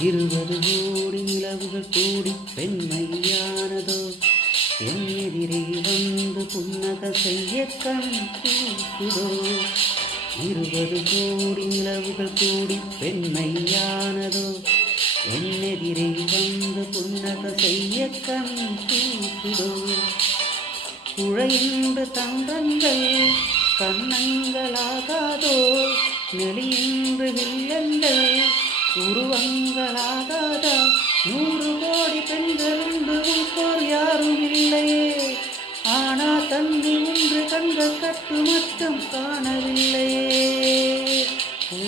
20 கோடி நிலவுகள் கூடி பெண்மையானதோ என் எதிரே வந்து புன்னக செய்ய கண் கூசுதோ 20 கோடி நிலவுகள் கூடி பெண்மையானதோ என் எதிரே வந்து புன்னக செய்ய கண் கூசுதோ குழையின்று தங்கங்கள் கண்ணங்களாகாதோ நெளியின்று வில்லங்கள் உருவங்களாகாதா 100 கோடி பெண்களுண்டு உள்போர் யாரும் இல்லையே ஆனா தந்தி ஒன்று கண்கள் கட்டு மட்டும் காணவில்லையே ஓ